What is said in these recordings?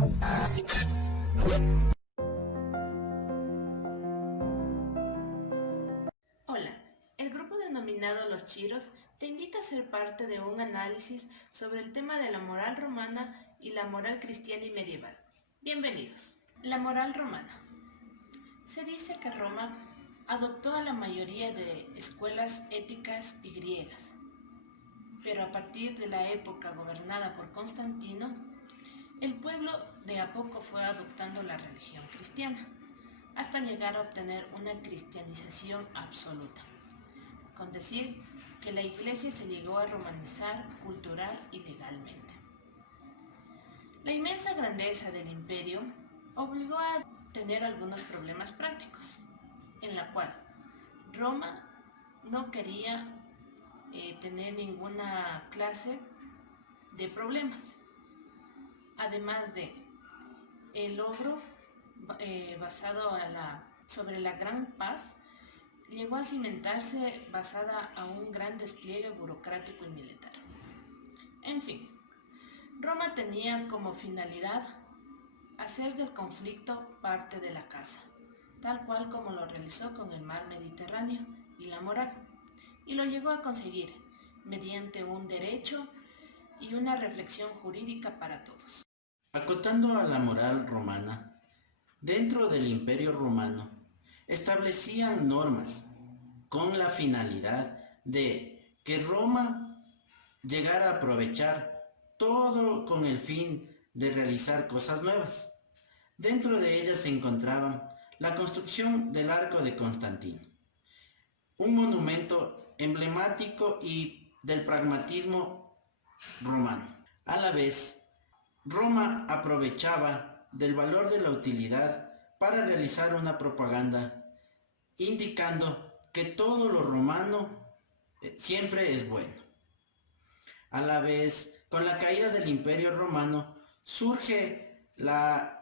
Hola, el grupo denominado Los Chiros te invita a ser parte de un análisis sobre el tema de la moral romana y la moral cristiana y medieval. Bienvenidos. La moral romana. Se dice que Roma adoptó a la mayoría de escuelas éticas y griegas, pero a partir de la época gobernada por Constantino, el pueblo de a poco fue adoptando la religión cristiana, hasta llegar a obtener una cristianización absoluta, con decir que la iglesia se llegó a romanizar cultural y legalmente. La inmensa grandeza del imperio obligó a tener algunos problemas prácticos, en la cual Roma no quería tener ninguna clase de problemas, además de el logro basado sobre la gran paz llegó a cimentarse basada a un gran despliegue burocrático y militar. En fin, Roma tenía como finalidad hacer del conflicto parte de la casa, tal cual como lo realizó con el mar Mediterráneo y la moral, y lo llegó a conseguir mediante un derecho y una reflexión jurídica para todos. Acotando a la moral romana, dentro del Imperio Romano establecían normas con la finalidad de que Roma llegara a aprovechar todo con el fin de realizar cosas nuevas. Dentro de ellas se encontraban la construcción del Arco de Constantino, un monumento emblemático y del pragmatismo romano. A la vez, Roma aprovechaba del valor de la utilidad para realizar una propaganda indicando que todo lo romano siempre es bueno. A la vez, con la caída del Imperio Romano, surge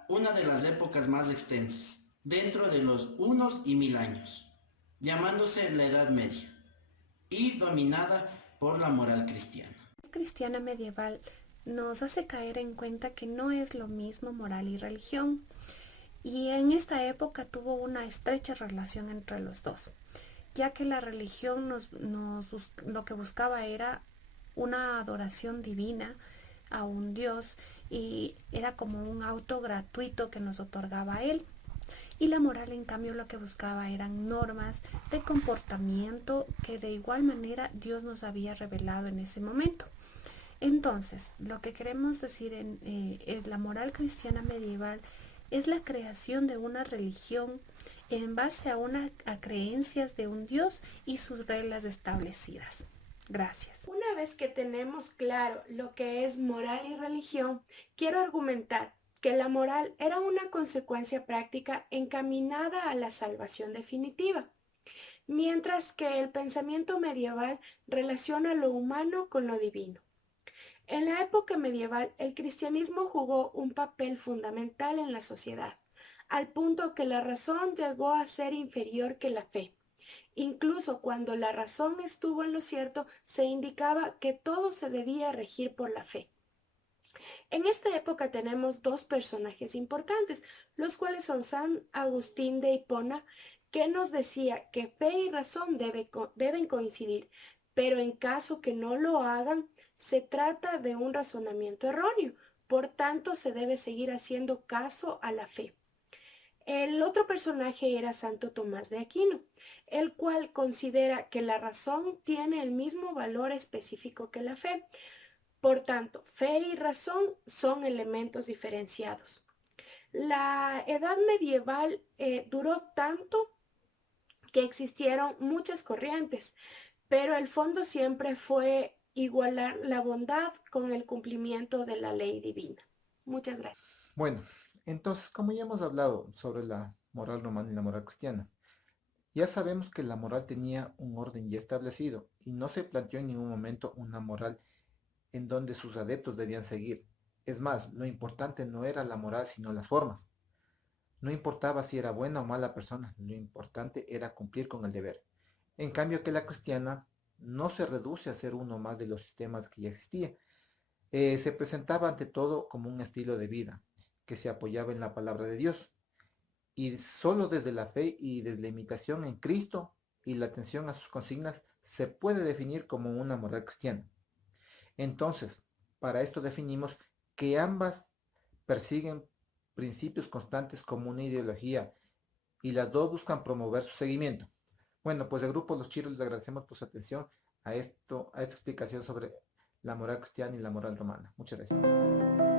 una de las épocas más extensas, dentro de los unos y 1000 años, llamándose la Edad Media, y dominada por la moral cristiana. Cristiana medieval nos hace caer en cuenta que no es lo mismo moral y religión, y en esta época tuvo una estrecha relación entre los dos, ya que la religión lo que buscaba era una adoración divina a un Dios, y era como un auto gratuito que nos otorgaba Él. Y la moral, en cambio, lo que buscaba eran normas de comportamiento que de igual manera Dios nos había revelado en ese momento. Entonces, lo que queremos decir es la moral cristiana medieval es la creación de una religión en base a creencias de un Dios y sus reglas establecidas. Gracias. Una vez que tenemos claro lo que es moral y religión, quiero argumentar que la moral era una consecuencia práctica encaminada a la salvación definitiva, mientras que el pensamiento medieval relaciona lo humano con lo divino. En la época medieval, el cristianismo jugó un papel fundamental en la sociedad, al punto que la razón llegó a ser inferior que la fe. Incluso cuando la razón estuvo en lo cierto, se indicaba que todo se debía regir por la fe. En esta época tenemos dos personajes importantes, los cuales son San Agustín de Hipona, que nos decía que fe y razón deben coincidir, pero en caso que no lo hagan, se trata de un razonamiento erróneo, por tanto se debe seguir haciendo caso a la fe. El otro personaje era Santo Tomás de Aquino, el cual considera que la razón tiene el mismo valor específico que la fe. Por tanto, fe y razón son elementos diferenciados. La edad medieval duró tanto que existieron muchas corrientes, pero el fondo siempre fue igualar la bondad con el cumplimiento de la ley divina. Muchas gracias. Bueno, entonces, como ya hemos hablado sobre la moral romana y la moral cristiana, ya sabemos que la moral tenía un orden ya establecido y no se planteó en ningún momento una moral en donde sus adeptos debían seguir. Es más, lo importante no era la moral, sino las formas. No importaba si era buena o mala persona, lo importante era cumplir con el deber. En cambio que la cristiana no se reduce a ser uno más de los sistemas que ya existía. Se presentaba ante todo como un estilo de vida, que se apoyaba en la palabra de Dios. Y solo desde la fe y desde la imitación en Cristo y la atención a sus consignas se puede definir como una moral cristiana. Entonces, para esto definimos que ambas persiguen principios constantes como una ideología y las dos buscan promover su seguimiento. Bueno, pues el grupo Los Chiros les agradecemos por su atención a esta explicación sobre la moral cristiana y la moral romana. Muchas gracias.